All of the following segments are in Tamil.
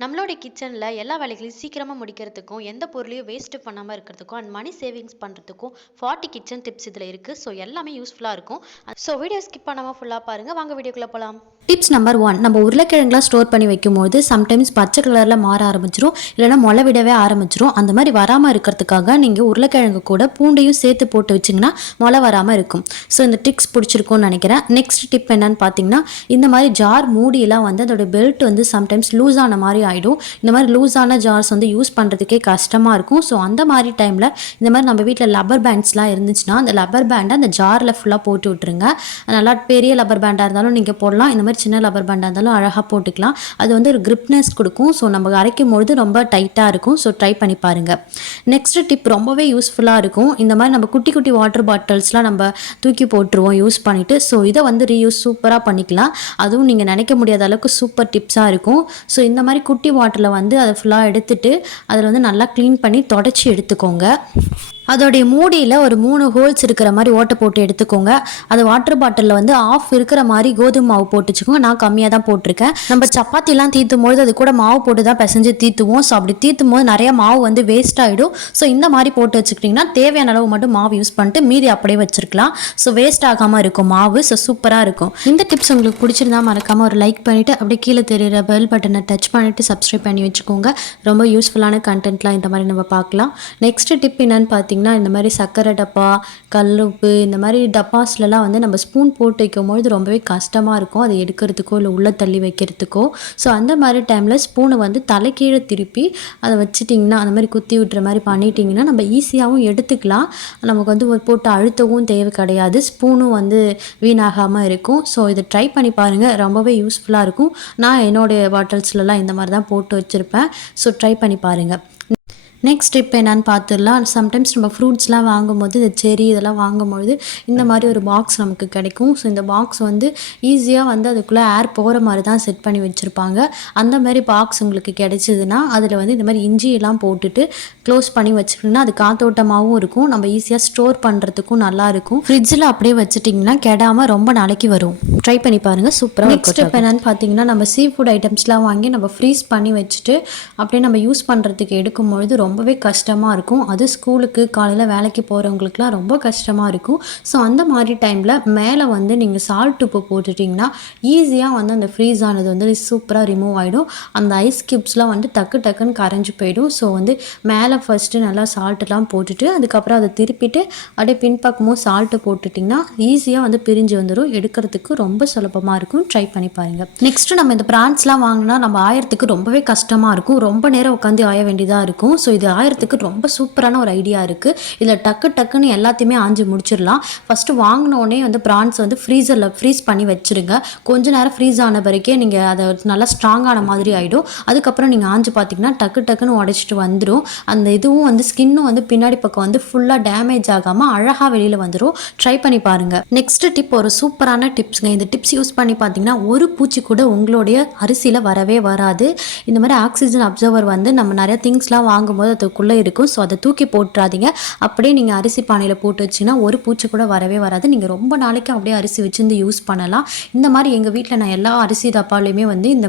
நம்மளோட கிச்சன்ல எல்லா வேலைகளையும் சீக்கிரமா முடிக்கிறதுக்கும், எந்த பொருளையும் வேஸ்ட் பண்ணாம இருக்கிறதுக்கும், அண்ட் மணி சேவிங்ஸ் பண்றதுக்கும் 40 கிச்சன் டிப்ஸ் இதுல இருக்கு. ஸோ எல்லாமே யூஸ்ஃபுல்லா இருக்கும். ஸோ வீடியோ ஸ்கிப் பண்ணாம ஃபுல்லா பாருங்க. வாங்க வீடியோக்குள்ள போலாம். Tips number 1. நம்ம உருளைக்கிழங்குலாம் ஸ்டோர் பண்ணி வைக்கும்போது சம்டைம்ஸ் பச்சை கலரில் மாற ஆரம்பிச்சிரும், இல்லைனா முளை விடவே ஆரம்பிச்சிரும். அந்த மாதிரி வராமல் இருக்கிறதுக்காக நீங்கள் உருளைக்கிழங்கு கூட பூண்டையும் சேர்த்து போட்டு வச்சிங்கன்னா முளை வராமல் இருக்கும். ஸோ இந்த டிப்ஸ் பிடிச்சிருக்கும்னு நினைக்கிறேன். நெக்ஸ்ட் டிப் என்னன்னு பார்த்தீங்கன்னா, இந்த மாதிரி ஜார் மூடியெல்லாம் வந்து அதோட பெல்ட் வந்து சம்டைம்ஸ் லூஸ் ஆன மாதிரி ஆகிடும். இந்த மாதிரி லூஸான ஜார்ஸ் வந்து யூஸ் பண்ணுறதுக்கே கஷ்டமாக இருக்கும். ஸோ அந்த மாதிரி டைமில் இந்த மாதிரி நம்ம வீட்டில் லப்பர் பேண்ட்ஸ்லாம் இருந்துச்சுன்னா அந்த லப்பர் பேண்டை அந்த ஜாரில் ஃபுல்லாக போட்டு விட்டுருங்க. நல்லா பெரிய லப்பர் பேண்டாக இருந்தாலும் நீங்கள் போடலாம், இந்த மாதிரி சின்ன லப்பர் பேண்டாக இருந்தாலும் அழகாக போட்டுக்கலாம். அது வந்து ஒரு கிரிப்னஸ் கொடுக்கும். ஸோ நம்ம அரைக்கும் பொழுது ரொம்ப டைட்டாக இருக்கும். ஸோ ட்ரை பண்ணி பாருங்கள். நெக்ஸ்ட் டிப் ரொம்பவே யூஸ்ஃபுல்லாக இருக்கும். இந்த மாதிரி நம்ம குட்டி குட்டி வாட்டர் பாட்டில்ஸ்லாம் நம்ம தூக்கி போட்டுருவோம் யூஸ் பண்ணிவிட்டு. ஸோ இதை வந்து ரீயூஸ் சூப்பராக பண்ணிக்கலாம். அதுவும் நீங்கள் நினைக்க முடியாத அளவுக்கு சூப்பர் டிப்ஸாக இருக்கும். ஸோ இந்த மாதிரி குட்டி வாட்டரில் வந்து அதை ஃபுல்லாக எடுத்துட்டு அதில் வந்து நல்லா க்ளீன் பண்ணி தொடச்சி எடுத்துக்கோங்க. அதோடைய மூடியில் ஒரு 3 ஹோல்ஸ் இருக்கிற மாதிரி ஓட்டை போட்டு எடுத்துக்கோங்க. அது வாட்டர் பாட்டிலில் வந்து ஆஃப் இருக்கிற மாதிரி கோதுமை மாவு போட்டு வச்சுக்கோங்க. நான் கம்மியாக தான் போட்டிருக்கேன். நம்ம சப்பாத்திலாம் தீத்தும் போது அது கூட மாவு போட்டு தான் பிசைஞ்சு தீத்துவோம். ஸோ அப்படி தீத்தும் போது நிறைய மாவு வந்து வேஸ்ட் ஆகிடும். ஸோ இந்த மாதிரி போட்டு வச்சுக்கிட்டிங்கன்னா தேவையான அளவு மட்டும் மாவு யூஸ் பண்ணிட்டு மீதி அப்படியே வச்சுருக்கலாம். ஸோ வேஸ்ட் ஆகாமல் இருக்கும் மாவு. ஸோ சூப்பராக இருக்கும். இந்த டிப்ஸ் உங்களுக்கு பிடிச்சிருந்தா மறக்காமல் ஒரு லைக் பண்ணிவிட்டு அப்படியே கீழே தெரியுற பெல் பட்டனை டச் பண்ணிவிட்டு சப்ஸ்கிரைப் பண்ணி வச்சுக்கோங்க. ரொம்ப யூஸ்ஃபுல்லான கண்டென்ட்லாம் இந்த மாதிரி நம்ம பார்க்கலாம். நெக்ஸ்ட் டிப் என்னன்னு பார்த்தீங்கன்னா, இந்த மாதிரி சர்க்கரை டப்பா, கல்லுப்பு, இந்த மாதிரி டப்பாஸ்லலாம் வந்து நம்ம ஸ்பூன் போட்டு வைக்கும்பொழுது ரொம்பவே கஷ்டமாக இருக்கும், அதை எடுக்கிறதுக்கோ இல்லை உள்ளே தள்ளி வைக்கிறதுக்கோ. ஸோ அந்த மாதிரி டைமில் ஸ்பூனை வந்து தலைக்கீழே திருப்பி அதை வச்சுட்டிங்கன்னா, அந்த மாதிரி குத்தி விட்டுற மாதிரி பண்ணிட்டிங்கன்னா நம்ம ஈஸியாகவும் எடுத்துக்கலாம். நமக்கு வந்து போட்டு அழுத்தவும் தேவை கிடையாது. ஸ்பூனும் வந்து வீணாகாமல் இருக்கும். ஸோ இதை ட்ரை பண்ணி பாருங்கள். ரொம்பவே யூஸ்ஃபுல்லாக இருக்கும். நான் என்னோடய பாட்டில்ஸ்லலாம் இந்த மாதிரி தான் போட்டு வச்சுருப்பேன். ஸோ ட்ரை பண்ணி பாருங்கள். நெக்ஸ்ட் டிப் என்னன்னு பார்த்துடலாம். சம்டைம்ஸ் நம்ம ஃப்ரூட்ஸ்லாம் வாங்கும்போது இந்த செரி இதெல்லாம் வாங்கும்பொழுது இந்த மாதிரி ஒரு பாக்ஸ் நமக்கு கிடைக்கும். ஸோ இந்த பாக்ஸ் வந்து ஈஸியாக வந்து அதுக்குள்ளே ஏர் போகிற மாதிரி தான் செட் பண்ணி வச்சுருப்பாங்க. அந்த மாதிரி பாக்ஸ் உங்களுக்கு கிடைச்சிதுன்னா அதில் வந்து இந்த மாதிரி இஞ்சியெல்லாம் போட்டுட்டு க்ளோஸ் பண்ணி வச்சுக்கிட்டிங்கன்னா அது காத்தோட்டமாகவும் இருக்கும். நம்ம ஈஸியாக ஸ்டோர் பண்ணுறதுக்கும் நல்லாயிருக்கும். ஃப்ரிட்ஜில் அப்படியே வச்சுட்டிங்கன்னா கெடாமல் ரொம்ப நாளைக்கு வரும். ட்ரை பண்ணி பாருங்கள். சூப்பராக. நெக்ஸ்ட் ஸ்டெப் என்னென்னு பார்த்தீங்கன்னா, நம்ம சீ ஃபுட் ஐட்டம்ஸ்லாம் வாங்கி நம்ம ஃப்ரீஸ் பண்ணி வச்சுட்டு அப்படியே நம்ம யூஸ் பண்ணுறதுக்கு எடுக்கும்பொழுது ரொம்பவே கஷ்டமாக இருக்கும். அது ஸ்கூலுக்கு காலையில் வேலைக்கு போகிறவங்களுக்குலாம் ரொம்ப கஷ்டமாக இருக்கும். ஸோ அந்த மாதிரி டைமில் மேலே வந்து நீங்கள் சால்ட் உப்பு போட்டுட்டிங்கன்னா ஈஸியாக வந்து அந்த ஃப்ரீஸ் ஆனது வந்து சூப்பராக ரிமூவ் ஆகிடும். அந்த ஐஸ் கியூப்ஸ்லாம் வந்து டக்கு டக்குன்னு கரைஞ்சி போயிடும். ஸோ வந்து மேலே ஃபஸ்ட்டு நல்லா சால்ட்டெல்லாம் போட்டுட்டு அதுக்கப்புறம் அதை திருப்பிட்டு அப்படியே பின்பக்கமும் சால்ட்டு போட்டுட்டிங்கன்னா ஈஸியாக வந்து பிரிஞ்சு வந்துடும். எடுக்கிறதுக்கு ரொம்ப சுலபமாக இருக்கும். ட்ரை பண்ணி பாருங்கள். நெக்ஸ்ட்டு நம்ம இந்த ப்ரான்ஸ்லாம் வாங்கினா நம்ம ஆயறதுக்கு ரொம்பவே கஷ்டமாக இருக்கும். ரொம்ப நேரம் உட்காந்து ஆய வேண்டியதாக இருக்கும். ஸோ இது ஆயறதுக்கு ரொம்ப சூப்பரான ஒரு ஐடியா இருக்குது. இதில் டக்குன்னு எல்லாத்தையுமே ஆஞ்சு முடிச்சிடலாம். ஃபஸ்ட்டு வாங்கினோடனே வந்து ப்ரான்ஸ் வந்து ஃப்ரீசரில் ஃப்ரீஸ் பண்ணி வச்சுருங்க. கொஞ்ச நேரம் ஃப்ரீஸ் ஆன பிறகே நீங்கள் அதை நல்லா ஸ்ட்ராங்கான மாதிரி ஆகிடும். அதுக்கப்புறம் நீங்கள் ஆஞ்சு பார்த்தீங்கன்னா டக்குன்னு உடைச்சிட்டு வந்துடும். அந்த இதுவும் வந்து ஸ்கின்னும் வந்து பின்னாடி பக்கம் வந்து ஃபுல்லாக டேமேஜ் ஆகாமல் அழகாக வெளியில் வந்துடும். ட்ரை பண்ணி பாருங்கள். நெக்ஸ்ட் டிப் ஒரு சூப்பரான டிப்ஸுங்க. இந்த டிப்ஸ் யூஸ் பண்ணி பார்த்தீங்கன்னா ஒரு பூச்சி கூட உங்களுடைய அரிசியில் வரவே வராது. இந்த மாதிரி ஆக்சிஜன் அப்சர்வர் வந்து நம்ம நிறைய திங்ஸ்லாம் வாங்கும்போது அதுக்குள்ளே இருக்கும். ஸோ அதை தூக்கி போட்டுறாதீங்க. அப்படியே நீங்கள் அரிசி பானையில் போட்டு வச்சிங்கன்னா ஒரு பூச்சி கூட வரவே வராது. நீங்கள் ரொம்ப நாளைக்கு அப்படியே அரிசி வச்சுருந்து யூஸ் பண்ணலாம். இந்த மாதிரி எங்கள் வீட்டில் நான் எல்லா அரிசி டப்பாலையுமே வந்து இந்த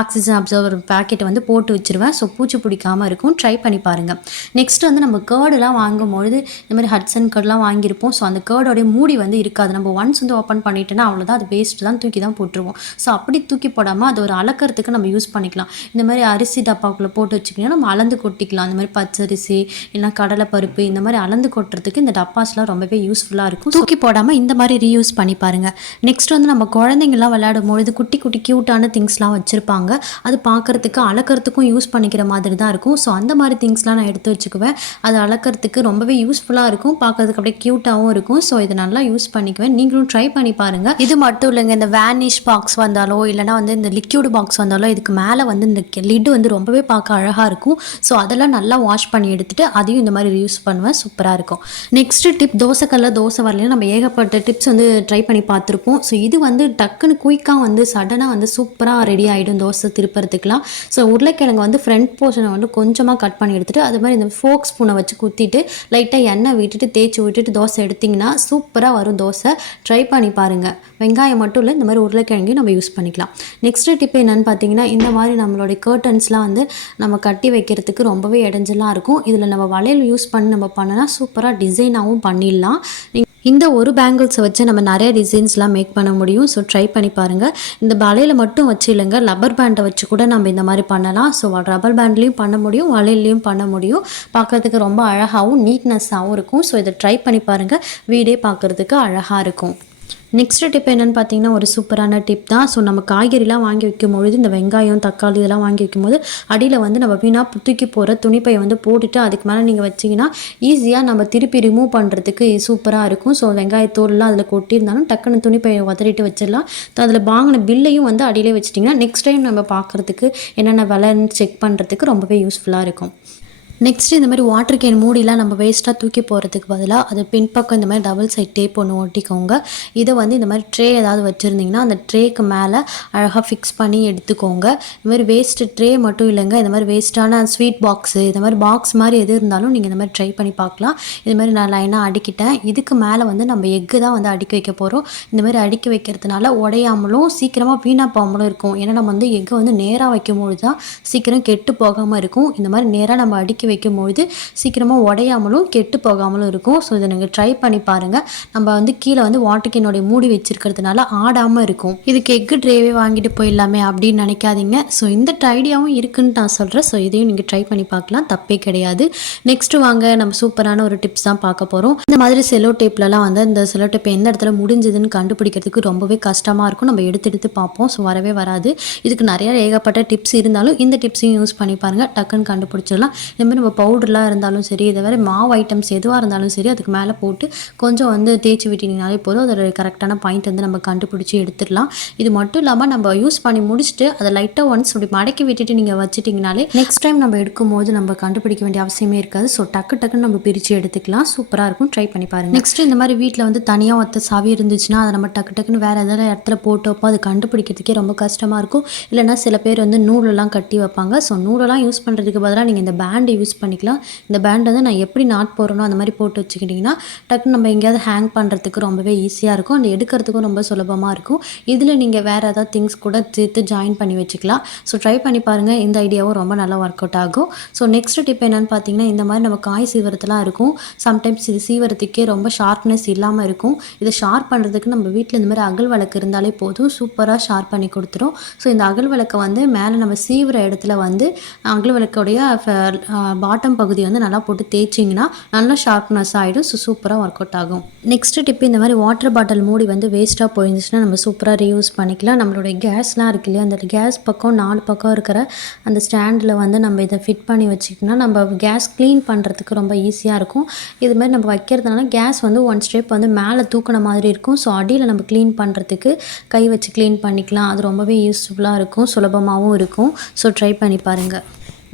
ஆக்சிஜன் அப்சர்வர் பேக்கெட்டை வந்து போட்டு வச்சுருவேன். ஸோ பூச்சி பிடிக்காமல் இருக்கும். ட்ரை பண்ணி பாருங்கள். நெக்ஸ்ட் வந்து நம்ம கேர்டெலாம் வாங்கும்பொழுது இந்த மாதிரி ஹட்சன் கேர்டெலாம் வாங்கியிருப்போம். ஸோ அந்த கேர்டோடைய மூடி வந்து இருக்காது. நம்ம ஒன்ஸ் வந்து ஓப்பன் பண்ணிட்டோன்னா அவ்வளோதான், அது வேஸ்ட்டு தான், தூக்கி தான் போட்டுருவோம். ஸோ அப்படி தூக்கி போடாமல் அது ஒரு அளக்கிறதுக்கு நம்ம யூஸ் பண்ணிக்கலாம். இந்த மாதிரி அரிசி டப்பாக்குள்ளே போட்டு வச்சுக்கிட்டோன்னா நம்ம அளந்து கொட்டிக்கலாம். அந்த மாதிரி பச்சரிசி இல்லைனா கடலைப்பருப்பு இந்த மாதிரி அளந்து கொட்டுறதுக்கு இந்த டப்பாஸ்லாம் ரொம்பவே யூஸ்ஃபுல்லாக இருக்கும். தூக்கி போடாமல் இந்த மாதிரி ரீயூஸ் பண்ணி பாருங்கள். நெக்ஸ்ட் வந்து நம்ம குழந்தைங்கள்லாம் விளையாடும் பொழுது குட்டி குட்டி க்யூட்டான திங்ஸ்லாம் வச்சுருப்பாங்க. அது பார்க்குறதுக்கு அளக்கிறதுக்கும் யூஸ் பண்ணிக்கிற மாதிரி தான் இருக்கும். ஸோ அந்த மாதிரி திங்ஸ்லாம் நான் எடுத்து வச்சுக்குவேன். அது அளக்கிறதுக்கு ரொம்பவே யூஸ்ஃபுல்லாக இருக்கும். பார்க்கறதுக்கு அப்படியே க்யூட்டாகவும் இருக்கும். ஸோ இதை நல்லா யூஸ் பண்ணிக்குவேன். நீங்களும் ட்ரை பண்ணி பாருங்கள். இது மட்டும் இல்லைங்க, இந்த வேனிஷ் பாக்ஸ் வந்தாலோ இல்லைனா வந்து இந்த லிக்யூடு பாக்ஸ் வந்தாலோ இதுக்கு மேலே வந்து இந்த லிட்டு வந்து ரொம்பவே பார்க்க அழகாக இருக்கும். ஸோ அதெல்லாம் நல்லா வாஷ் பண்ணி எடுத்துகிட்டு அதையும் இந்த மாதிரி யூஸ் பண்ணுவேன். சூப்பராக இருக்கும். நெக்ஸ்ட்டு டிப், தோசைக்கல்ல தோசை வரலைன்னா நம்ம ஏகப்பட்ட டிப்ஸ் வந்து ட்ரை பண்ணி பார்த்துருப்போம். ஸோ இது வந்து டக்குன்னு குயிக்காக வந்து சடனாக வந்து சூப்பராக ரெடி ஆகிடும் தோசை திருப்பறதுக்குலாம். ஸோ உருளைக்கிழங்கு வந்து ஃப்ரண்ட் போர்ஷனை வந்து கொஞ்சமாக கட் பண்ணி எடுத்துகிட்டு அது மாதிரி இந்த ஃபோக் ஸ்பூனை வச்சு குத்திட்டு லைட்டாக எண்ணெய் விட்டுட்டு தேய்ச்சி விட்டுட்டு தோசை எடுத்திங்கன்னா சூப்பராக வரும் தோசை. ட்ரை பண்ணி பாருங்கள். வெங்காயம் மட்டும் இல்லை, இந்த மாதிரி உருளைக்கிழங்கையும் நம்ம யூஸ் பண்ணிக்கலாம். நெக்ஸ்ட்டு டிப் என்னென்னு பார்த்தீங்கன்னா, இந்த மாதிரி நம்மளுடைய கர்டன்ஸ்லாம் வந்து நம்ம கட்டி வைக்கிறதுக்கு ரொம்பவே இடைஞ்சலாக இருக்கும். இதில் நம்ம வளையல் யூஸ் பண்ணி நம்ம பண்ணனா சூப்பராக டிசைனாகவும் பண்ணிடலாம். இந்த ஒரு பேங்கிள்ஸை வச்சு நம்ம நிறைய டிசைன்ஸ்லாம் மேக் பண்ண முடியும். ஸோ ட்ரை பண்ணி பாருங்கள். இந்த வளையலை மட்டும் வச்சு இல்லைங்க, ரப்பர் பேண்டை வச்சு கூட நம்ம இந்த மாதிரி பண்ணலாம். ஸோ ரப்பர் பேண்ட்லேயும் பண்ண முடியும், வளையல்லையும் பண்ண முடியும். பார்க்குறதுக்கு ரொம்ப அழகாகவும் நீட்னஸாகவும் இருக்கும். ஸோ இதை ட்ரை பண்ணி பாருங்கள். வீடே பார்க்குறதுக்கு அழகாக இருக்கும். நெக்ஸ்ட் டிப் என்னென்னு பார்த்தீங்கன்னா, ஒரு சூப்பரான டிப் தான். ஸோ நம்ம காய்கறிலாம் வாங்கி வைக்கும்பொழுது இந்த வெங்காயம், தக்காளி இதெல்லாம் வாங்கி வைக்கும்போது அடியில் வந்து நம்ம வீணாக தூக்கி போகிற துணிப்பையை வந்து போட்டுட்டு அதுக்கு மேலே நீங்கள் வச்சிங்கன்னா ஈஸியாக நம்ம திருப்பி ரிமூவ் பண்ணுறதுக்கு சூப்பராக இருக்கும். ஸோ வெங்காயத்தோல்லாம் அதில் கொட்டியிருந்தாலும் டக்குன்னு துணிப்பையை உதறிட்டு வச்சிடலாம். அதில் வாங்கின பில்லையும் வந்து அடியிலே வச்சிட்டிங்கன்னா நெக்ஸ்ட் டைம் நம்ம பார்க்குறதுக்கு என்னென்ன விலைன்னு செக் பண்ணுறதுக்கு ரொம்பவே யூஸ்ஃபுல்லாக இருக்கும். நெக்ஸ்ட்டு இந்த மாதிரி வாட்டர் கேன் மூடிலாம் நம்ம வேஸ்ட்டாக தூக்கி போகிறதுக்கு பதிலாக அது பின்பக்கம் இந்த மாதிரி டபுள் சைட் டேப் ஒன்று ஒட்டிக்கோங்க. இதை வந்து இந்த மாதிரி ட்ரே ஏதாவது வச்சுருந்திங்கன்னா அந்த ட்ரேக்கு மேலே அழகாக ஃபிக்ஸ் பண்ணி எடுத்துக்கோங்க. இந்த மாதிரி வேஸ்ட்டு ட்ரே மட்டும் இல்லைங்க, இந்த மாதிரி வேஸ்ட்டான ஸ்வீட் பாக்ஸு இந்த மாதிரி பாக்ஸ் மாதிரி எது இருந்தாலும் நீங்கள் இந்த மாதிரி ட்ரை பண்ணி பார்க்கலாம். இது மாதிரி நான் லைனாக அடுக்கிட்டேன். இதுக்கு மேலே வந்து நம்ம எக்கு தான் வந்து அடுக்கி வைக்க போகிறோம். இந்த மாதிரி அடுக்கி வைக்கிறதுனால உடையாமலும் சீக்கிரமாக வீணாக போகாமலும் இருக்கும். ஏன்னா நம்ம வந்து எக்கு வந்து நேராக வைக்கும்போது தான் சீக்கிரம் கெட்டு போகாமல் இருக்கும். இந்த மாதிரி நேராக நம்ம அடுக்கி வைக்கும்போது சீக்கிரமாக உடையாமலும் கெட்டு போகாமலும் இருக்கும். ஸோ இதை நீங்கள் ட்ரை பண்ணி பாருங்கள். நம்ம வந்து கீழே வந்து வாட்டர் கேனுடைய மூடி வச்சிருக்கிறதுனால ஆடாமல் இருக்கும். இதுக்கு எக்கு ட்ரேவே வாங்கிட்டு போயிடலாமே அப்படின்னு நினைக்காதீங்க. ஸோ இந்த ஐடியாவும் இருக்குன்னு நான் சொல்கிறேன். ஸோ இதையும் நீங்கள் ட்ரை பண்ணி பார்க்கலாம், தப்பே கிடையாது. நெக்ஸ்ட்டு வாங்க, நம்ம சூப்பரான ஒரு டிப்ஸ் தான் பார்க்க போகிறோம். இந்த மாதிரி செலோ டேப்லலாம் வந்து இந்த செலோ டேப் எந்த இடத்துல முடிஞ்சதுன்னு கண்டுபிடிக்கிறதுக்கு ரொம்பவே கஷ்டமாக இருக்கும். நம்ம எடுத்து பார்ப்போம், ஸோ வரவே வராது. இதுக்கு நிறைய ஏகப்பட்ட டிப்ஸ் இருந்தாலும் இந்த டிப்ஸையும் யூஸ் பண்ணி பாருங்கள், டக்குன்னு கண்டுபிடிச்சிடலாம். இந்த மாதிரி நம்ம பவுடர்லாம் இருந்தாலும் சரி, இதை வேறு மாவு ஐட்டம்ஸ் எதுவாக இருந்தாலும் சரி, அதுக்கு மேலே போட்டு கொஞ்சம் வந்து தேய்ச்சி விட்டிங்கனாலே போதும். அதோட கரெக்டான பாயிண்ட் வந்து நம்ம கண்டுபிடிச்சி எடுத்துடலாம். இது மட்டும் இல்லாமல் நம்ம யூஸ் பண்ணி முடிச்சுட்டு அதை லைட்டாக ஒன்ஸ் அப்படி மடக்கி விட்டுட்டு நீங்கள் வச்சுட்டிங்கனாலே நெக்ஸ்ட் டைம் நம்ம எடுக்கும்போது நம்ம கண்டுபிடிக்க வேண்டிய அவசியமே இருக்காது. ஸோ டக்குன்னு நம்ம பிரித்து எடுத்துக்கலாம். சூப்பராக இருக்கும், ட்ரை பண்ணி பாருங்கள். நெக்ஸ்ட்டு இந்த மாதிரி வீட்டில் வந்து தனியாக ஒத்த சாவி இருந்துச்சுன்னா அதை நம்ம டக்குன்னு வேறு ஏதாவது இடத்துல போட்டப்போ அது கண்டுபிடிக்கிறதுக்கே ரொம்ப கஷ்டமாக இருக்கும். இல்லைனா சில பேர் வந்து நூலெல்லாம் கட்டி வைப்பாங்க. ஸோ நூலெல்லாம் யூஸ் பண்ணுறதுக்கு பதிலாக நீங்கள் இந்த பேண்டை யூஸ் பண்ணிக்கலாம். இந்த பேண்ட் வந்து நான் எப்படி நாட் போடுறனோ அந்த மாதிரி போட்டு வச்சுக்கிட்டிங்கன்னா டக்குன்னு நம்ம எங்கேயாவது ஹேங் பண்ணுறதுக்கு ரொம்பவே ஈஸியாக இருக்கும். அந்த எடுக்கிறதுக்கும் ரொம்ப சுலபமாக இருக்கும். இதில் நீங்கள் வேறு ஏதாவது திங்ஸ் கூட சேர்த்து ஜாயின் பண்ணி வச்சுக்கலாம். ஸோ ட்ரை பண்ணி பாருங்கள். இந்த ஐடியாவும் ரொம்ப நல்லா ஒர்க் அவுட் ஆகும். ஸோ நெக்ஸ்ட் டிப் என்னென்னு பார்த்தீங்கன்னா, இந்த மாதிரி நம்ம காய் சீவரத்துலாம் இருக்கும். சம்டைம்ஸ் இது சீவரத்துக்கே ரொம்ப ஷார்ப்னஸ் இல்லாமல் இருக்கும். இதை ஷார்ப் பண்ணுறதுக்கு நம்ம வீட்டில் இந்த மாதிரி அகல் விளக்கு இருந்தாலே போதும், சூப்பராக ஷார்ப் பண்ணி கொடுத்துரும். ஸோ இந்த அகல் விளக்கை வந்து மேலே நம்ம சீவுற இடத்துல வந்து அகல் விளக்குடைய பாட்டம் பகுதி வந்து நல்லா போட்டு தேய்ச்சிங்கன்னா நல்லா ஷார்ப்னஸ் ஆகிடும். ஸோ சூப்பராக ஒர்க் அவுட் ஆகும். நெக்ஸ்ட் டிப், இந்த மாதிரி வாட்டர் பாட்டில் மூடி வந்து வேஸ்ட்டாக போயிருந்துச்சுன்னா நம்ம சூப்பராக ரீயூஸ் பண்ணிக்கலாம். நம்மளுடைய கேஸ்லாம் இருக்கு இல்லையா, அந்த கேஸ் பக்கம் 4 பக்கம் இருக்கிற அந்த ஸ்டாண்டில் வந்து நம்ம இதை ஃபிட் பண்ணி வச்சுக்கிட்டோம்னா நம்ம கேஸ் க்ளீன் பண்ணுறதுக்கு ரொம்ப ஈஸியாக இருக்கும். இது மாதிரி நம்ம வைக்கிறதுனால கேஸ் வந்து 1 ஸ்டெப் வந்து மேலே தூக்கின மாதிரி இருக்கும். ஸோ அடியில் நம்ம க்ளீன் பண்ணுறதுக்கு கை வச்சு க்ளீன் பண்ணிக்கலாம். அது ரொம்பவே யூஸ்ஃபுல்லாக இருக்கும், சுலபமாகவும் இருக்கும். ஸோ ட்ரை பண்ணி பாருங்கள்.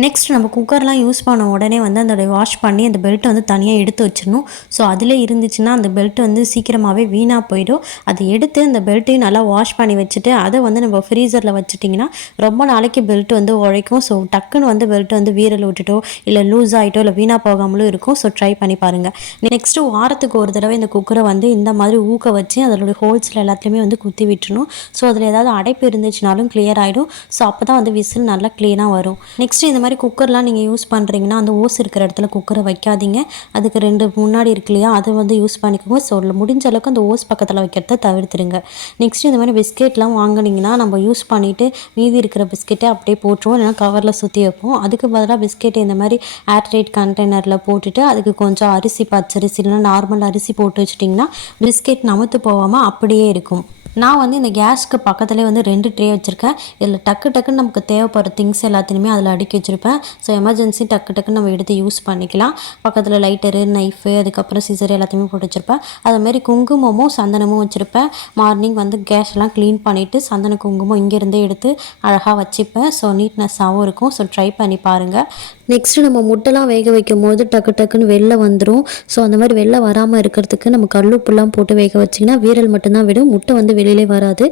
நெக்ஸ்ட் நம்ம குக்கர்லாம் யூஸ் பண்ண உடனே வந்து அதோட வாஷ் பண்ணி அந்த பெல்ட்டை வந்து தனியாக எடுத்து வச்சிடணும். ஸோ அதில் இருந்துச்சுன்னா அந்த பெல்ட் வந்து சீக்கிரமாகவே வீணாக போயிடும். அதை எடுத்து அந்த பெல்ட்டையும் நல்லா வாஷ் பண்ணி வச்சுட்டு அதை வந்து நம்ம ஃப்ரீசரில் வச்சுட்டிங்கன்னா ரொம்ப நாளைக்கு பெல்ட் வந்து உழைக்கும். ஸோ டக்குன்னு வந்து பெல்ட் வந்து வீரல் விட்டுட்டோ இல்லை லூஸ் ஆகிட்டோ இல்லை வீணாக போகாமலும் இருக்கும். ஸோ ட்ரை பண்ணி பாருங்கள். நெக்ஸ்ட்டு வாரத்துக்கு ஒரு தடவை இந்த குக்கரை வந்து இந்த மாதிரி ஊக்க வச்சு அதோட ஹோல்ஸில் எல்லாத்துலேயுமே வந்து குத்தி விட்டுணும். ஸோ அதில் ஏதாவது அடைப்பு இருந்துச்சுனாலும் கிளியர் ஆகிடும். ஸோ அப்போ தான் வந்து விசில் நல்லா க்ளீனாக வரும். நெக்ஸ்ட்டு இந்த மாதிரி குக்கர்லாம் நீங்கள் யூஸ் பண்ணுறீங்கன்னா அந்த ஓஸ் இருக்கிற இடத்துல குக்கரை வைக்காதீங்க. அதுக்கு 2 முன்னாடி இருக்கு இல்லையா, அதை வந்து யூஸ் பண்ணிக்கோங்க. ஸோ முடிஞ்ச அளவுக்கு அந்த ஓஸ் பக்கத்தில் வைக்கிறத தவிர்த்துடுங்க. நெக்ஸ்ட் இந்த மாதிரி பிஸ்கெட்லாம் வாங்கினீங்கன்னா நம்ம யூஸ் பண்ணிவிட்டு மீதி இருக்கிற பிஸ்கெட்டை அப்படியே போட்டுருவோம், இல்லைனா கவரில் சுற்றி வைப்போம். அதுக்கு பதிலாக பிஸ்கெட்டை இந்த மாதிரி ஏர்டைட் கண்டெய்னரில் போட்டுட்டு அதுக்கு கொஞ்சம் அரிசி, பச்சரிசி இல்லைனா நார்மல் அரிசி போட்டு வச்சிட்டிங்கன்னா பிஸ்கெட் நமுத்து போகாமல் அப்படியே இருக்கும். நான் வந்து இந்த கேஸ்க்கு பக்கத்துலேயே வந்து 2 ட்ரே வச்சுருக்கேன். இதில் டக்குன்னு நமக்கு தேவைப்படுற திங்ஸ் எல்லாத்தையுமே அதில் அடுக்கி வச்சுருப்பேன். ஸோ எமர்ஜென்சி டக்குன்னு நம்ம எடுத்து யூஸ் பண்ணிக்கலாம். பக்கத்தில் லைட்டரு, நைஃபு, அதுக்கப்புறம் சிசர் எல்லாத்தையுமே போட்டு வச்சுருப்பேன். அதுமாரி குங்குமமும் சந்தனமும் வச்சுருப்பேன். மார்னிங் வந்து கேஸ் எல்லாம் க்ளீன் பண்ணிவிட்டு சந்தன குங்குமம் இங்கேருந்தே எடுத்து அழகாக வச்சுப்பேன். ஸோ நீட்னஸ்ஸாகவும் இருக்கும். ஸோ ட்ரை பண்ணி பாருங்கள். நெக்ஸ்ட்டு நம்ம முட்டைலாம் வேக வைக்கும் போது டக்கு டக்குன்னு வெளில வந்துடும். ஸோ அந்த மாதிரி வெளில வராமல் இருக்கிறதுக்கு நம்ம கல்லுப்புலாம் போட்டு வேக வச்சிங்கன்னா வீரல் மட்டும்தான் விடும், முட்டை வந்து வெளியிலே வராது.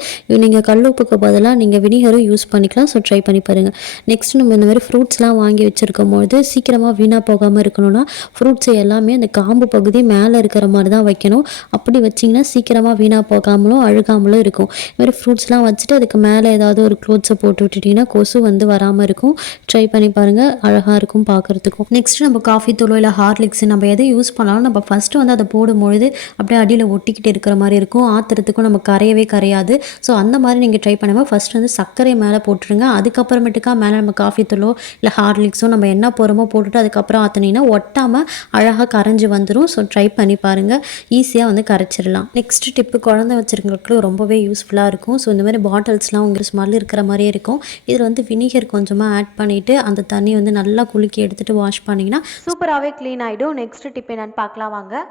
நீங்கள் கல்லுப்புக்கு பதிலாக நீங்கள் வினிகரும் யூஸ் பண்ணிக்கலாம். ஸோ ட்ரை பண்ணி பாருங்கள். நெக்ஸ்ட் நம்ம இந்த மாதிரி ஃப்ரூட்ஸ்லாம் வாங்கி வச்சுருக்கும் போது சீக்கிரமாக வீணாக போகாமல் இருக்கணும்னா ஃப்ரூட்ஸ் எல்லாமே அந்த காம்பு பகுதி மேலே இருக்கிற மாதிரி தான் வைக்கணும். அப்படி வச்சிங்கன்னா சீக்கிரமாக வீணாக போகாமலும் அழுகாமலும் இருக்கும். இது மாதிரி ஃப்ரூட்ஸ்லாம் வச்சுட்டு அதுக்கு மேலே ஏதாவது ஒரு க்ளோத்ஸை போட்டு விட்டுட்டிங்கன்னா கொசு வந்து வராமல் இருக்கும். ட்ரை பண்ணி பாருங்கள், அழகாக இருக்கும் பார்க்குறதுக்கும். நெக்ஸ்ட் நம்ம காஃபி தூளோ இல்லை ஹார்லிக்ஸ் நம்ம எதை யூஸ் பண்ணாலும் நம்ம ஃபஸ்ட்டு வந்து அதை போடும்பொழுது அப்படியே அடியில் ஒட்டிக்கிட்டு இருக்கிற மாதிரி இருக்கும். ஆற்றுறதுக்கும் நம்ம கரையவே கரையாது. ஸோ அந்த மாதிரி நீங்கள் ட்ரை பண்ணும்போது ஃபஸ்ட் வந்து சர்க்கரையை மேலே போட்டுருங்க. அதுக்கப்புறமேட்டுக்கா மேலே நம்ம காஃபி தூளோ இல்லை ஹார்லிக்ஸோ நம்ம என்ன போகிறோமோ போட்டுட்டு அதுக்கப்புறம் ஆற்றினீங்கன்னா ஒட்டாமல் அழகாக கரைஞ்சி வந்துடும். ஸோ ட்ரை பண்ணி பாருங்கள், ஈஸியாக வந்து கரைச்சிடலாம். நெக்ஸ்ட் டிப்பு குழந்தை வச்சுருக்கிறவங்களுக்கு ரொம்பவே யூஸ்ஃபுல்லாக இருக்கும். ஸோ இந்த மாதிரி பாட்டில்ஸ்லாம் உங்களுக்கு ஸ்மெல் இருக்கிற மாதிரியே இருக்கும். இதில் வந்து வினிகர் கொஞ்சமாக ஆட் பண்ணிவிட்டு அந்த தண்ணி வந்து நல்லா குலுக்கி எடுத்துகிட்டு வாஷ் பண்ணிங்கன்னா சூப்பராகவே க்ளீன் ஆகிடும். நெக்ஸ்ட் டிப் என்னன்னு பார்க்கலாம் வாங்க.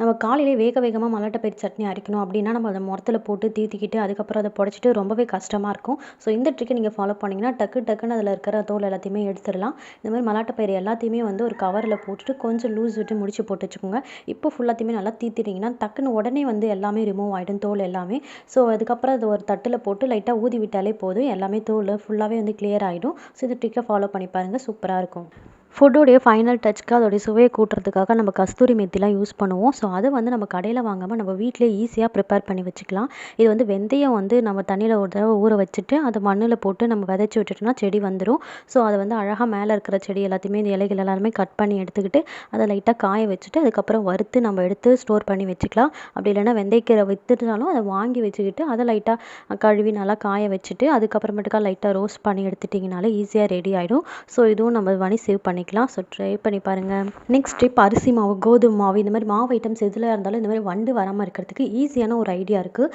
நம்ம காலையிலே வேகமாக மல்லாட்டை பயிர் சட்னி அரைக்கணும் அப்படின்னா நம்ம அதை முரத்தில் போட்டு தீத்திக்கிட்டு அதுக்கப்புறம் அதை புடச்சிட்டு ரொம்பவே கஷ்டமாக இருக்கும். ஸோ இந்த ட்ரிக்கை நீங்கள் ஃபாலோ பண்ணிங்கன்னா டக்குன்னு அதில் இருக்கிற தோல் எல்லாத்தையுமே எடுத்துடலாம். இந்த மாதிரி மல்லாட்டை பயிர் எல்லாத்தையுமே வந்து ஒரு கவரில் போட்டுட்டு கொஞ்சம் லூஸ் விட்டு முடிச்சு போட்டு வச்சுக்கோங்க. இப்போ ஃபுல்லாத்தையுமே நல்லா தீத்திட்டிங்கன்னா டக்குன்னு உடனே வந்து எல்லாமே ரிமூவ் ஆகிடும், தோல் எல்லாமே. ஸோ அதுக்கப்புறம் அது ஒரு தட்டில் போட்டு லைட்டாக ஊதி விட்டாலே போதும், எல்லாமே தோல் ஃபுல்லாகவே வந்து கிளியர் ஆகிடும். ஸோ இந்த ட்ரிக்கை ஃபாலோ பண்ணி பாருங்கள், சூப்பராக இருக்கும். ஃபுட்டோடைய ஃபைனல் டச்சுக்கு அதோடைய சுவையை கூட்டுறதுக்காக நம்ம கஸ்தூரி மெத்திலாம் யூஸ் பண்ணுவோம். ஸோ அதை வந்து நம்ம கடையில் வாங்காமல் நம்ம வீட்டிலே ஈஸியாக ப்ரிப்பேர் பண்ணி வச்சுக்கலாம். இது வந்து வெந்தயம் வந்து நம்ம தண்ணியில் ஒரு தடவை ஊற வச்சுட்டு அதை மண்ணில் போட்டு நம்ம விதைச்சி விட்டுட்டோம்னா செடி வந்துடும். ஸோ அதை வந்து அழகாக மேலே இருக்கிற செடி எல்லாத்தையுமே இந்த இலைகள் எல்லாருமே கட் பண்ணி எடுத்துக்கிட்டு அதை லைட்டாக காய வச்சுட்டு அதுக்கப்புறம் வறுத்து நம்ம எடுத்து ஸ்டோர் பண்ணி வச்சுக்கலாம். அப்படி இல்லைன்னா வெந்தயக்கீரை விற்றுட்டாலும் அதை வாங்கி வச்சுக்கிட்டு அதை லைட்டாக கழுவி நல்லா காய வச்சுட்டு அதுக்கப்புறமேட்டுக்கா லைட்டாக ரோஸ்ட் பண்ணி எடுத்துட்டிங்கனாலே ஈஸியாக ரெடி ஆகிடும். ஸோ இதுவும் நம்ம மணி சேவ் பண்ணிக்கலாம். ஸோ ட்ரை பண்ணி பாருங்கள். நெக்ஸ்ட் டிப் அரிசி மாவு, கோதுமை மாவு, இந்த மாதிரி மாவு ஐட்டம்ஸ் எதில் இருந்தாலும் இந்த மாதிரி வண்டு வராமல் இருக்கிறதுக்கு ஈஸியான ஒரு ஐடியா இருக்குது.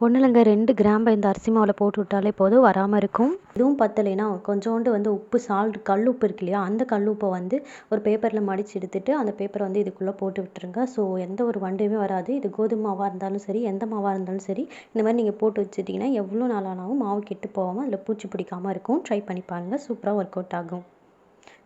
ஒன்றும் இல்லைங்க, 2 கிராம்பை இந்த அரிசி மாவில் போட்டு விட்டாலே போதும், வராமல் இருக்கும். இதுவும் பத்தலைன்னா கொஞ்சோண்டு வந்து உப்பு, சால்ட், கல்லுப்பு இருக்கு இல்லையா, அந்த கல்லுப்பை வந்து ஒரு பேப்பரில் மடித்து எடுத்துட்டு அந்த பேப்பரை வந்து இதுக்குள்ளே போட்டு விட்டுருங்க. ஸோ எந்த ஒரு வண்டுமே வராது. இது கோதுமை மாவாக இருந்தாலும் சரி, எந்த மாவாக இருந்தாலும் சரி, இந்த மாதிரி நீங்கள் போட்டு வச்சுட்டிங்கன்னா எவ்வளோ நாளானாலும் மாவு கெட்டு போகாமல் அதில் பூச்சி பிடிக்காமல் இருக்கும். ட்ரை பண்ணி பாருங்கள், சூப்பராக ஒர்க் அவுட் ஆகும்.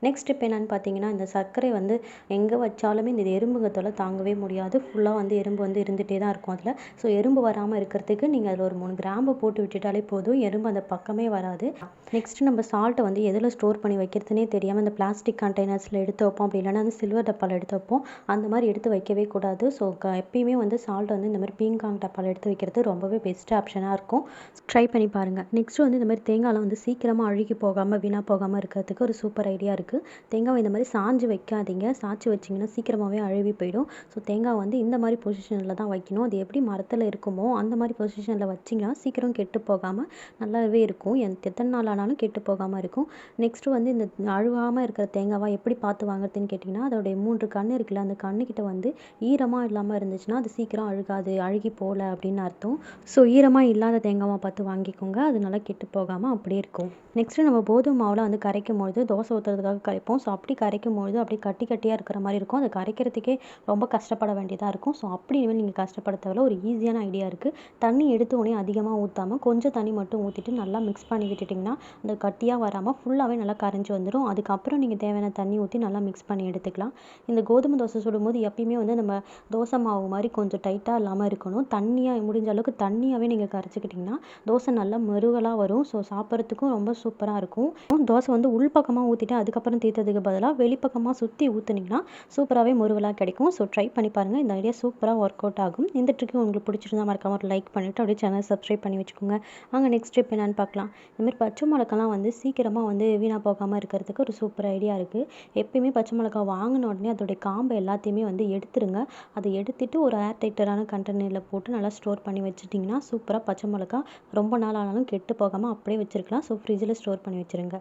நெக்ஸ்ட் இப்போ என்னென்னு பார்த்தீங்கன்னா, இந்த சர்க்கரை வந்து எங்கே வச்சாலுமே இந்த எறும்புங்க தொல்லை தாங்கவே முடியாது. ஃபுல்லாக வந்து எறும்பு வந்து இருந்துகிட்டே தான் இருக்கும் அதில். ஸோ எறும்பு வராமல் இருக்கிறதுக்கு நீங்கள் அதில் ஒரு 3 கிராம்பு போட்டு விட்டுட்டாலே போதும், எறும்பு அந்த பக்கமே வராது. நெக்ஸ்ட்டு நம்ம சால்ட்டை வந்து எதில் ஸ்டோர் பண்ணி வைக்கிறதுனே தெரியாமல் இந்த பிளாஸ்டிக் கண்டெய்னர்ஸில் எடுத்து வைப்போம், அப்படி இல்லைன்னா அந்த சில்வர் டப்பாவில் எடுத்து வைப்போம். அந்த மாதிரி எடுத்து வைக்கவே கூடாது. ஸோ எப்பயுமே வந்து சால்ட்டை வந்து இந்த மாதிரி பீங்காங் டப்பாவில் எடுத்து வைக்கிறது ரொம்பவே பெஸ்ட்டு ஆப்ஷனாக இருக்கும். ட்ரை பண்ணி பாருங்கள். நெக்ஸ்ட்டு வந்து இந்த மாதிரி தேங்காய்லாம் வந்து சீக்கிரமாக அழுகி போகாமல் வீணாக போகாமல் இருக்கிறதுக்கு ஒரு சூப்பர் ஐடியா இருக்குது. தேங்காவை இந்த மாதிரி சாஞ்சு வைக்காதீங்க. சாய்ச்சி வச்சிங்கன்னா சீக்கிரமாகவே அழுவி போயிடும். ஸோ தேங்காய் வந்து இந்த மாதிரி பொசிஷனில் தான் வைக்கணும். அது எப்படி மரத்தில் இருக்குமோ அந்த மாதிரி பொசிஷனில் வச்சிங்கன்னா சீக்கிரம் கெட்டு போகாமல் நல்லாவே இருக்கும். எத்தனை நாள் ஆனாலும் கெட்டு போகாமல் இருக்கும். நெக்ஸ்ட்டு வந்து இந்த அழுகாமல் இருக்கிற தேங்காவை எப்படி பார்த்து வாங்குறதுன்னு கேட்டிங்கன்னா, அதோடைய 3 கண் இருக்குல்ல, அந்த கண்ணுக்கிட்ட வந்து ஈரமாக இல்லாமல் இருந்துச்சுன்னா அது சீக்கிரம் அழுகாது, அழுகி போகல அப்படின்னு அர்த்தம். ஸோ ஈரமாக இல்லாத தேங்காவை பார்த்து வாங்கிக்கோங்க, அது நல்லா கெட்டு போகாமல் அப்படியே இருக்கும். நெக்ஸ்ட்டு நம்ம கோதுமை மாவில் வந்து கரைக்கும் பொழுது தோசை ஊற்றுறதுக்காக கரைப்போம். ஸோ அப்படி கரைக்கும் பொழுது அப்படியே கட்டி கட்டியாக இருக்கிற மாதிரி இருக்கும். அதை கரைக்கிறதுக்கே ரொம்ப கஷ்டப்பட வேண்டியதாக இருக்கும். ஸோ அப்படி இனிமேல் நீங்கள் கஷ்டப்பட தேவையில்ல, ஒரு ஈஸியான ஐடியா இருக்குது. தண்ணி எடுத்த உடனே அதிகமாக ஊற்றாமல் கொஞ்சம் தண்ணி மட்டும் ஊற்றிட்டு நல்லா மிக்ஸ் பண்ணி விட்டுட்டிங்கன்னா அந்த கட்டியாக வராமல் ஃபுல்லாகவே நல்லா கரைஞ்சி வந்துடும். அதுக்கப்புறம் நீங்கள் தேவையான தண்ணி ஊற்றி நல்லா மிக்ஸ் பண்ணி எடுத்துக்கலாம். இந்த கோதுமை தோசை சுடும்போது எப்பயுமே வந்து நம்ம தோசை மாவு மாதிரி கொஞ்சம் டைட்டாக இல்லாமல் இருக்கணும். தண்ணியாக முடிஞ்ச அளவுக்கு தண்ணியாகவே நீங்கள் கரைச்சிக்கிட்டிங்கன்னா தோசை நல்லா மருகலாக வரும். ஸோ சாப்பிட்றதுக்கும் ரொம்ப சூப்பராக இருக்கும். தோசை வந்து உள்பக்கமாக ஊற்றிட்டு அதுக்கப்புறம் தீர்த்ததுக்கு பதிலாக வெளிப்பக்கமாக சுற்றி ஊற்றுனீங்கன்னா சூப்பராகவே முருவலாக கிடைக்கும். ஸோ ட்ரை பண்ணி பாருங்கள், இந்த ஐடியா சூப்பராக ஒர்க் அவுட் ஆகும். இந்த ட்ரிக்கு உங்களுக்கு பிடிச்சிருந்தா மறக்காம ஒரு லைக் பண்ணிவிட்டு அப்படியே சேனல் சப்ஸ்கிரைப் பண்ணி வச்சுக்கோங்க. அங்கே நெக்ஸ்ட் ட்ரிப் என்னென்னு பார்க்கலாம். இந்தமாதிரி பச்சை மிளகாலாம் வந்து சீக்கிரமாக வந்து வீணாக போகாமல் இருக்கிறதுக்கு ஒரு சூப்பர் ஐடியா இருக்குது. எப்பயுமே பச்சை மிளகா வாங்கின உடனே அதோடைய காம்பை எல்லாத்தையுமே வந்து எடுத்துருங்க. அதை எடுத்துட்டு ஒரு ஏர் டைட்டரான கண்டெய்னரில் போட்டு நல்லா ஸ்டோர் பண்ணி வச்சுட்டிங்கன்னா சூப்பராக பச்சை மிளகா ரொம்ப நாள் ஆனாலும் கெட்டு போகாமல் அப்படியே வச்சுருக்கலாம். ஸோ ஃப்ரிட்ஜில் ஸ்டோர் பண்ணி வச்சுருங்க.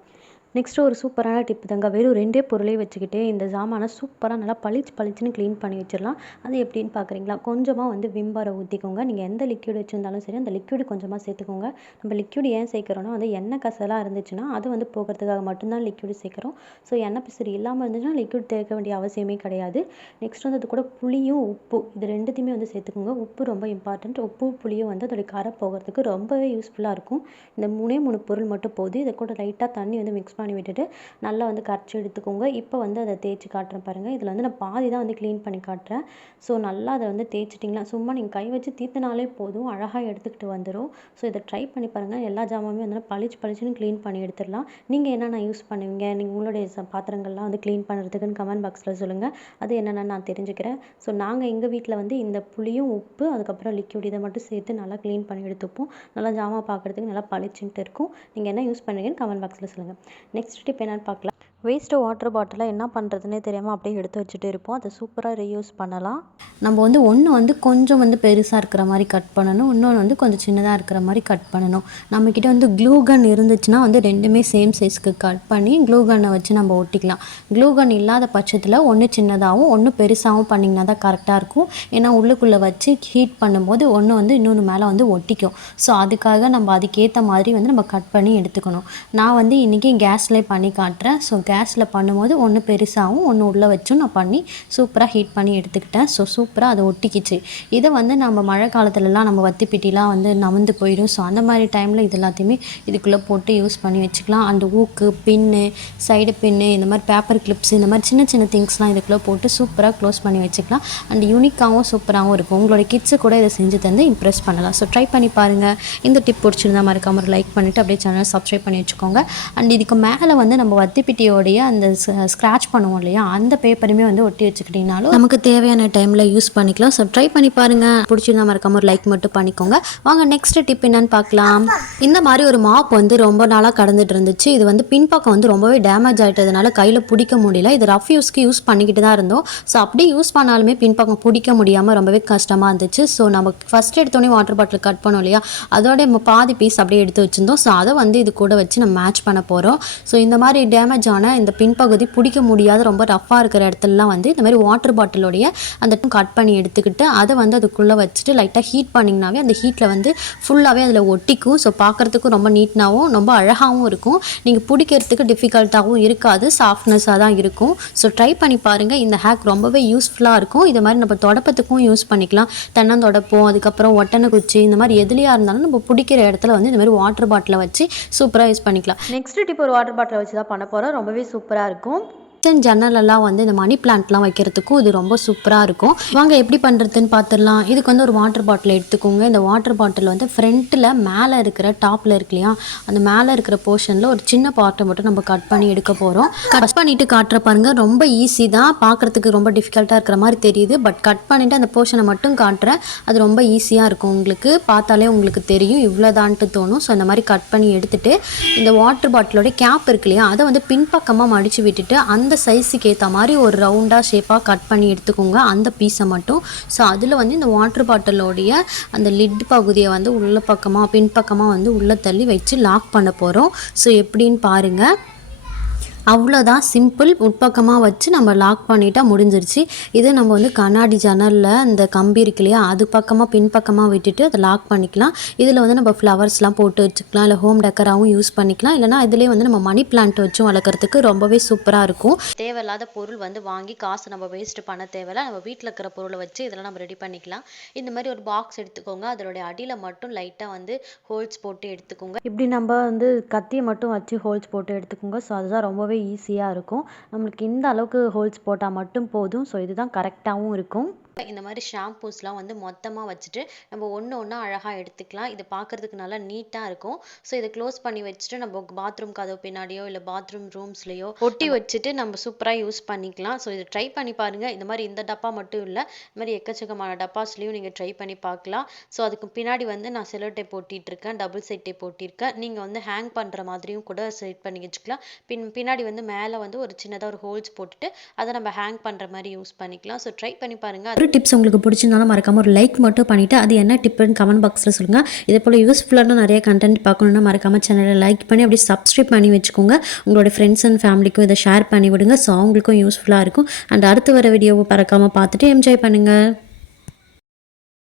நெக்ஸ்ட்டு ஒரு சூப்பரான டிப் தாங்க. வெறும் 2 பொருளே வச்சுக்கிட்டே இந்த ஜாமானை சூப்பராக நல்லா பளிச்சுன்னு க்ளீன் பண்ணி வச்சிடலாம். அது எப்படின்னு பார்க்குறீங்களா? கொஞ்சமாக வந்து விம் பாரை ஊற்றிக்கோங்க. நீங்கள் எந்த லிக்யூட் வச்சுருந்தாலும் சரி அந்த லிக்யூடு கொஞ்சமாக சேர்த்துக்கோங்க. நம்ம லிக்யூடு ஏன் சேர்க்குறோன்னா வந்து எண்ணெய் கசலாக இருந்துச்சுன்னா அது வந்து போகிறதுக்காக மட்டும்தான் லிக்யூடு சேர்க்குறோம். ஸோ எண்ணெய் பிசிறி இல்லாமல் இருந்துச்சுன்னா லிக்யூட் தேக்க வேண்டிய அவசியமே கிடையாது. நெக்ஸ்ட் வந்து அது கூட புளியும் உப்பு இது 2த்தையுமே வந்து சேர்த்துக்கோங்க. உப்பு ரொம்ப இம்பார்ட்டண்ட். உப்பு புளியும் வந்து அதோடைய கரை போகிறதுக்கு ரொம்பவே யூஸ்ஃபுல்லாக இருக்கும். இந்த 3 பொருள் மட்டும் போதும். இதை கூட லைட்டாக தண்ணி வந்து மிக்ஸ் பண்ணி விட்டுட்டு நல்லா வந்து கரைச்சி எடுத்துக்கோங்க. இப்போ வந்து அதை தேய்ச்சி காட்டுறேன் பாருங்கள். இதில் வந்து நான் பாதி தான் வந்து க்ளீன் பண்ணி காட்டுறேன். ஸோ நல்லா அதை வந்து தேய்ச்சிட்டிங்கன்னா சும்மா நீங்கள் கை வச்சு தீர்த்தினாலே போதும், அழகாக எடுத்துக்கிட்டு வந்துடும். ஸோ இதை ட்ரை பண்ணி பாருங்கள். எல்லா ஜாமானுமே வந்து பளிச்சுன்னு க்ளீன் பண்ணி எடுத்துடலாம். நீங்கள் என்னென்ன யூஸ் பண்ணுவீங்க, நீங்கள் உங்களுடைய பாத்திரங்கள்லாம் வந்து க்ளீன் பண்ணுறதுக்குன்னு கமெண்ட் பாக்ஸில் சொல்லுங்கள். அது என்னென்னு நான் தெரிஞ்சுக்கிறேன். ஸோ நாங்கள் எங்கள் வீட்டில் வந்து இந்த புளியும் உப்பு அதுக்கப்புறம் லிக்விட் இதை மட்டும் சேர்த்து நல்லா க்ளீன் பண்ணி எடுத்துப்போம். நல்லா ஜாமான் பார்க்குறதுக்கு நல்லா பளிச்சுன்ட்டு இருக்கும். நீங்கள் என்ன யூஸ் பண்ணுவீங்கன்னு கமெண்ட் பாக்ஸில் சொல்லுங்கள். நெக்ஸ்ட் டிப் என்னென்னு பார்க்கலாம். வேஸ்ட்டு வாட்டர் பாட்டிலை என்ன பண்ணுறதுனே தெரியாமல் அப்படியே எடுத்து வச்சுட்டு இருப்போம். அதை சூப்பராக ரீயூஸ் பண்ணலாம். நம்ம வந்து ஒன்று வந்து கொஞ்சம் வந்து பெருசாக இருக்கிற மாதிரி கட் பண்ணணும், இன்னொன்று வந்து கொஞ்சம் சின்னதாக இருக்கிற மாதிரி கட் பண்ணணும். நம்மக்கிட்ட வந்து க்ளூ கன் இருந்துச்சுன்னா வந்து ரெண்டுமே சேம் சைஸ்க்கு கட் பண்ணி க்ளூ கன்னை வச்சு நம்ம ஒட்டிக்கலாம். க்ளூ கன் இல்லாத பட்சத்தில் ஒன்று சின்னதாகவும் ஒன்று பெருசாகவும் பண்ணிங்கன்னா தான் கரெக்டாக இருக்கும். ஏன்னா உள்ளுக்குள்ளே வச்சு ஹீட் பண்ணும்போது ஒன்று வந்து இன்னொன்று மேலே வந்து ஒட்டிக்கும். ஸோ அதுக்காக நம்ம அதுக்கேற்ற மாதிரி வந்து நம்ம கட் பண்ணி எடுத்துக்கணும். நான் வந்து இன்றைக்கி கேஸ்லேயே பண்ணி காட்டுறேன். ஸோ கேஸில் பண்ணும்போது ஒன்று பெருசாகவும் ஒன்று உள்ளே வச்சும் நான் பண்ணி சூப்பராக ஹீட் பண்ணி எடுத்துக்கிட்டேன். ஸோ சூப்பராக அதை ஒட்டிக்கிச்சு. இதை வந்து நம்ம மழை காலத்துலலாம் நம்ம வத்தி பிட்டிலாம் வந்து நவந்து போயிடும். ஸோ அந்த மாதிரி டைமில் இது எல்லாத்தையுமே இதுக்குள்ளே போட்டு யூஸ் பண்ணி வச்சுக்கலாம். அந்த ஊக்கு, பின்னு, சைடு பின்னு, இந்த மாதிரி பேப்பர் கிளிப்ஸ், இந்த மாதிரி சின்ன சின்ன திங்ஸ்லாம் இதுக்குள்ளே போட்டு சூப்பராக க்ளோஸ் பண்ணி வச்சுக்கலாம். அண்ட் யூனிக்காகவும் சூப்பராகவும் இருக்கும். உங்களோட கிட்ஸு கூட இதை செஞ்சு தந்து இம்ப்ரெஸ் பண்ணலாம். ஸோ ட்ரை பண்ணி பாருங்கள். இந்த டிப் பிடிச்சிருந்தா மறக்காம ஒரு லைக் பண்ணிவிட்டு அப்படியே சேனலை சப்ஸ்கிரைப் பண்ணி வச்சுக்கோங்க. அண்ட் இதுக்கு மேலே வந்து நம்ம வத்தி பிட்டியோடைய அந்த ஸ்க்ராட்ச் பண்ணுவோம் இல்லையா, அந்த பேப்பருமே வந்து ஒட்டி வச்சுக்கிட்டிங்கனாலும் நமக்கு தேவையான டைமில் யூஸ் பண்ணிக்கலாம். ஸோ ட்ரை பண்ணி பாருங்கள். பிடிச்சிருந்தா மறக்காம ஒரு லைக் மட்டும் பண்ணிக்கோங்க. வாங்க நெக்ஸ்ட் டிப் என்னன்னு பார்க்கலாம். இந்த மாதிரி ஒரு மாப் வந்து ரொம்ப நாளாக கடந்துட்டு இருந்துச்சு. இது வந்து பின்பக்கம் வந்து ரொம்பவே டேமேஜ் ஆகிட்டதுனால கையில் பிடிக்க முடியல. இது ரஃப் யூஸ்க்கு யூஸ் பண்ணிக்கிட்டு தான் இருந்தோம். ஸோ அப்படியே யூஸ் பண்ணாலுமே பின்பக்கம் பிடிக்க முடியாமல் ரொம்பவே கஷ்டமாக இருந்துச்சு. ஸோ நம்ம ஃபஸ்ட் எடுத்தோடனே வாட்டர் பாட்டில் கட் பண்ணோம் இல்லையா, அதோட பாதி பீஸ் அப்படியே எடுத்து வச்சுருந்தோம். ஸோ அதை வந்து இது கூட வச்சு நம்ம மேட்ச் பண்ண போகிறோம். ஸோ இந்த மாதிரி டேமேஜ் ஆன இந்த பின்பகுதி பிடிக்க முடியாத ரொம்ப ரஃப்பாக இருக்கிற இடத்துலலாம் வந்து இந்த மாதிரி வாட்டர் பாட்டிலோடைய அந்த கட் பண்ணி எடுத்துக்கிட்டு அதை வந்து அதுக்குள்ளே வச்சுட்டு லைட்டாக ஹீட் பண்ணிங்கனாவே அந்த ஹீட்டில் வந்து ஃபுல்லாகவே அதில் ஒட்டிக்கும். ஸோ பார்க்குறதுக்கும் ரொம்ப நீட்டாகவும் ரொம்ப அழகாகவும் இருக்கும். நீங்கள் பிடிக்கிறதுக்கு டிஃபிகல்ட்டாகவும் இருக்காது, சாஃப்ட்னஸாக தான் இருக்கும். ஸோ ட்ரை பண்ணி பாருங்கள். இந்த ஹேக் ரொம்பவே யூஸ்ஃபுல்லாக இருக்கும். இது மாதிரி நம்ம தொடப்பத்துக்கும் யூஸ் பண்ணிக்கலாம். தென்னந்தொடப்பம், அதுக்கப்புறம் ஒட்டனை குச்சி, இந்த மாதிரி எதுலையாக இருந்தாலும் நம்ம பிடிக்கிற இடத்துல வந்து இந்த மாதிரி வாட்டர் பாட்டிலை வச்சு சூப்பராக யூஸ் பண்ணிக்கலாம். நெக்ஸ்ட் டிப் ஒரு வாட்டர் பாட்டிலை வச்சு தான் பண்ண போகிறோம். ரொம்பவே சூப்பராக இருக்கும். கிச்சன் ஜன்னலெல்லாம் வந்து இந்த மணி பிளான்ட்லாம் வைக்கிறதுக்கும் இது ரொம்ப சூப்பராக இருக்கும். வாங்க எப்படி பண்ணுறதுன்னு பார்த்துடலாம். இதுக்கு வந்து ஒரு வாட்டர் பாட்டில் எடுத்துக்கோங்க. இந்த வாட்டர் பாட்டில் வந்து ஃப்ரண்ட்டில் மேலே இருக்கிற டாப்பில் இருக்கு இல்லையா, அந்த மேலே இருக்கிற போர்ஷனில் ஒரு சின்ன பார்ட்டை மட்டும் நம்ம கட் பண்ணி எடுக்க போகிறோம். கட் பண்ணிவிட்டு காட்டுற பாருங்கள். ரொம்ப ஈஸி தான், பார்க்குறதுக்கு ரொம்ப டிஃபிகல்ட்டாக இருக்கிற மாதிரி தெரியுது. பட் கட் பண்ணிவிட்டு அந்த போர்ஷனை மட்டும் காட்டுறேன். அது ரொம்ப ஈஸியாக இருக்கும். உங்களுக்கு பார்த்தாலே உங்களுக்கு தெரியும் இவ்வளோதான்ட்டு தோணும். ஸோ அந்த மாதிரி கட் பண்ணி எடுத்துகிட்டு இந்த வாட்டர் பாட்டிலோட கேப் இருக்கு இல்லையா, அதை வந்து பின்பக்கமாக மடித்து விட்டுட்டு அந்த சைஸுக்கு ஏற்ற மாதிரி ஒரு ரவுண்டாக ஷேப்பாக கட் பண்ணி எடுத்துக்கோங்க அந்த பீஸை மட்டும். ஸோ அதில் வந்து இந்த வாட்டர் பாட்டிலோடைய அந்த லிட் பகுதியை வந்து உள்ள பக்கமாக பின்பக்கமாக வந்து உள்ளே தள்ளி வச்சு லாக் பண்ண போகிறோம். ஸோ எப்படின்னு பாருங்கள். அவ்வளோதான், சிம்பிள். உட்பக்கமாக வச்சு நம்ம லாக் பண்ணிட்டா முடிஞ்சிருச்சு. இது நம்ம வந்து கண்ணாடி ஜன்னலில் இந்த கம்பி இருக்கு இல்லையா, அது பக்கமாக பின்பக்கமாக விட்டுட்டு அதை லாக் பண்ணிக்கலாம். இதில் வந்து நம்ம ஃப்ளவர்ஸ்லாம் போட்டு வச்சுக்கலாம், இல்லை ஹோம் டெக்கராகவும் யூஸ் பண்ணிக்கலாம். இல்லைனா இதிலே வந்து நம்ம மணி பிளான்ட் வச்சும் வளர்க்குறதுக்கு ரொம்பவே சூப்பராக இருக்கும். தேவையில்லாத பொருள் வந்து வாங்கி காசு நம்ம வேஸ்ட் பண்ண தேவையில்ல. நம்ம வீட்டில் இருக்கிற பொருளை வச்சு இதெல்லாம் நம்ம ரெடி பண்ணிக்கலாம். இந்த மாதிரி ஒரு பாக்ஸ் எடுத்துக்கோங்க. அதோடைய அடியில் மட்டும் லைட்டாக வந்து ஹோல்ஸ் போட்டு எடுத்துக்கோங்க. இப்படி நம்ம வந்து கத்தியை மட்டும் வச்சு ஹோல்ஸ் போட்டு எடுத்துக்கோங்க. ஸோ அதுதான் ரொம்பவே ஈஸியாக இருக்கும். நம்மளுக்கு இந்த அளவுக்கு ஹோல்ஸ் போட்டால் மட்டும் போதும். ஸோ இதுதான் கரெக்டாகவும் இருக்கும். இந்த மாதிரி ஷாம்பூஸ்லாம் வந்து மொத்தமாக வச்சுட்டு நம்ம ஒன்று ஒன்றா அழகாக எடுத்துக்கலாம். இது பார்க்குறதுக்கு நல்லா நீட்டாக இருக்கும். ஸோ இதை க்ளோஸ் பண்ணி வச்சுட்டு நம்ம பாத்ரூம் கதவு பின்னாடியோ இல்லை பாத்ரூம் ரூம்ஸ்லையோ ஒட்டி வச்சுட்டு நம்ம சூப்பராக யூஸ் பண்ணிக்கலாம். ஸோ இதை ட்ரை பண்ணி பாருங்கள். இந்த மாதிரி இந்த டப்பா மட்டும் இல்லை, இந்த மாதிரி எக்கச்சக்கமான டப்பாஸ்லையும் நீங்கள் ட்ரை பண்ணி பார்க்கலாம். ஸோ அதுக்கு பின்னாடி வந்து நான் செல்லோ டேப் போட்டிருக்கேன், டபுள் சைட் டேப் போட்டிருக்கேன். நீங்கள் வந்து ஹேங் பண்ணுற மாதிரியும் கூட செட் பண்ணி வச்சுக்கலாம். பின்னாடி வந்து மேலே வந்து ஒரு சின்னதாக ஒரு ஹோல்ஸ் போட்டுட்டு அதை நம்ம ஹேங் பண்ணுற மாதிரி யூஸ் பண்ணிக்கலாம். ஸோ ட்ரை பண்ணி பாருங்கள். ஒரு டிப்ஸ் உங்களுக்கு பிடிச்சிருந்தாலும் மறக்காமல் ஒரு லைக் மட்டும் பண்ணிவிட்டு அது என்ன டிப்புன்னு கமெண்ட் பாக்ஸில் சொல்லுங்கள். இதே போல் யூஸ்ஃபுல்லான நிறைய கண்டென்ட் பார்க்கணுன்னா மறக்காமல் சேனலை லைக் பண்ணி அப்படியே சப்ஸ்கிரைப் பண்ணி வச்சுக்கோங்க. உங்களோட ஃப்ரெண்ட்ஸ் அண்ட் ஃபேமிலிக்கும் இதை ஷேர் பண்ணி விடுங்க. ஸோ அவங்களுக்கும் யூஸ்ஃபுல்லாக இருக்கும். அண்ட் அடுத்து வர வீடியோவை மறக்காமல் பார்த்துட்டு என்ஜாய் பண்ணுங்கள்.